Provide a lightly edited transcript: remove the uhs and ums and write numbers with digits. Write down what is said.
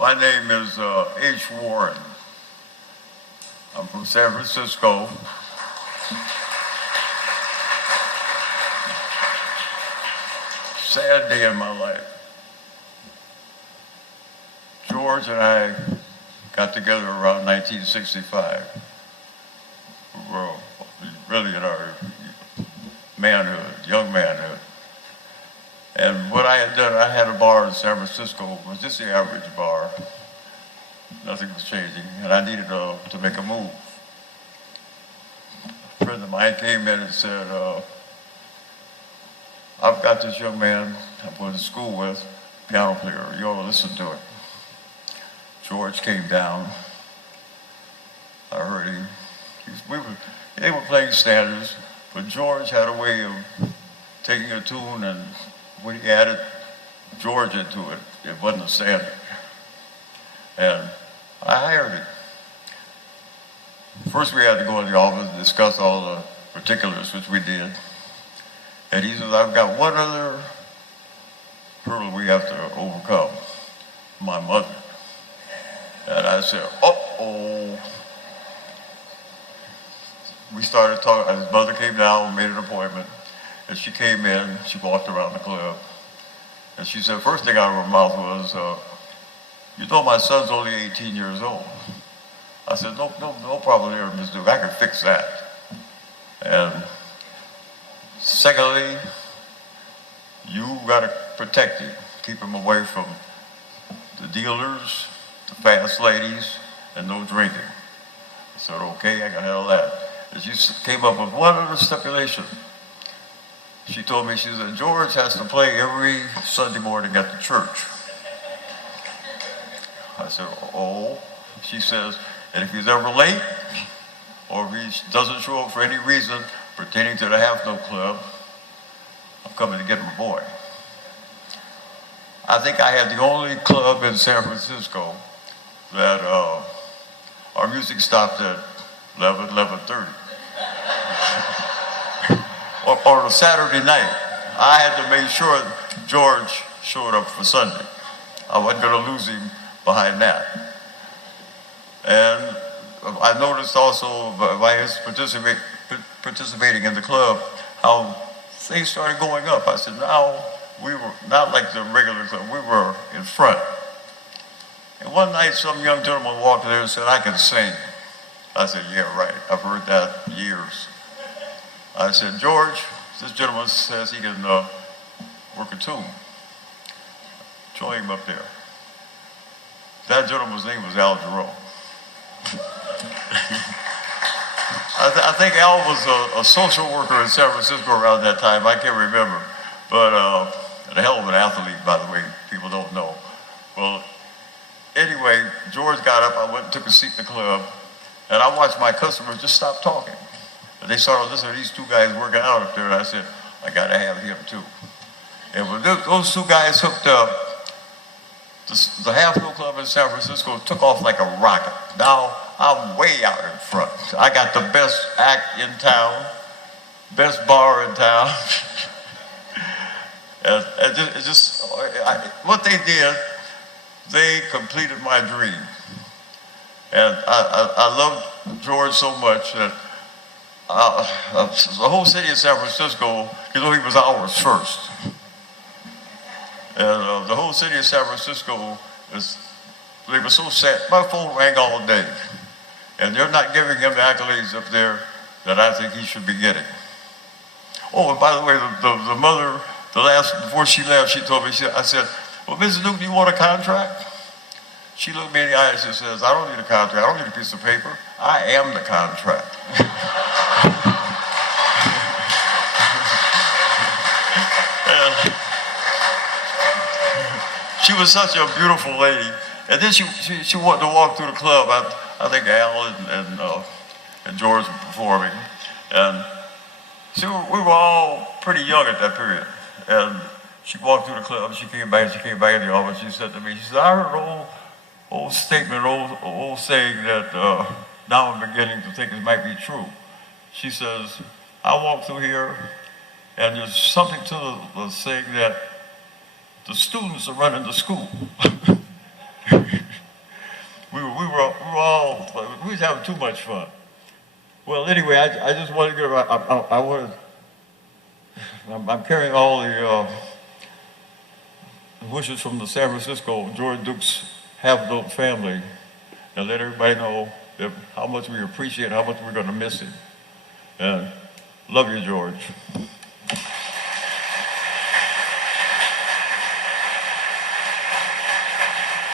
My name is H. Warren. I'm from San Francisco. Sad day in my life. George and I got together around 1965. We were really in our manhood, young manhood. And what I had done, I had a bar in San Francisco. It was just the average bar. Nothing was changing, and I needed to make a move. A friend of mine came in and said, I've got this young man I'm going to school with, piano player. You ought to listen to it. George came down. I heard him. They were playing standards, but George had a way of taking a tune, and when he added George into it, it wasn't a standard. And I hired him. First we had to go in the office and discuss all the particulars, which we did. And he says, I've got one other hurdle we have to overcome, my mother. And I said, uh-oh. We started talking, his mother came down, made an appointment, and she came in, she walked around the club, and she said, first thing out of her mouth was, you know my son's only 18 years old. I said, no problem there, Ms. Duke, I can fix that. And secondly, you gotta protect him, keep him away from the dealers, the fast ladies, and no drinking. I said, okay, I can handle that. And she came up with one other stipulation. She told me, she said, George has to play every Sunday morning at the church. I said, oh. She says, and if he's ever late, or if he doesn't show up for any reason pertaining to the Half Note Club, I'm coming to get my boy. I think I had the only club in San Francisco that our music stopped at 11:30. On a Saturday night, I had to make sure George showed up for Sunday. I wasn't going to lose him behind that. And I noticed also by his participating in the club, how things started going up. I said, now we were not like the regular club, we were in front. And one night some young gentleman walked in there and said, I can sing. I said, yeah, right, I've heard that years. I said, George, this gentleman says he can work a tune. Join him up there. That gentleman's name was Jarreau. I think Al was a social worker in San Francisco around that time. I can't remember. But a hell of an athlete, by the way. People don't know. Well, anyway, George got up. I went and took a seat in the club. And I watched my customers just stop talking. And they started listening to these two guys working out up there. And I said, I got to have him too. And when those two guys hooked up, the Half Note Club in San Francisco took off like a rocket. Now I'm way out in front. I got the best act in town, best bar in town. What they did, they completed my dream. And I loved George so much that the whole city of San Francisco, he was ours first. And the whole city of San Francisco, they were so sad. My phone rang all day. And they're not giving him the accolades up there that I think he should be getting. Oh, and by the way, the mother, before she left, she told me, I said, well, Mrs. Duke, do you want a contract? She looked me in the eyes and says, I don't need a contract. I don't need a piece of paper. I am the contract. She was such a beautiful lady. And then she wanted to walk through the club. I think Al and George were performing. And we were all pretty young at that period. And she walked through the club, she came back in the office, she said to me, she said, I heard an old statement, old saying that now I'm beginning to think it might be true. She says, I walk through here and there's something to the saying that the students are running the school. we was having too much fun. Well, anyway, I just want to get around. I'm carrying all the wishes from the San Francisco George Duke's half-adult family, and let everybody know that how much we appreciate, how much we're going to miss him. And love you, George.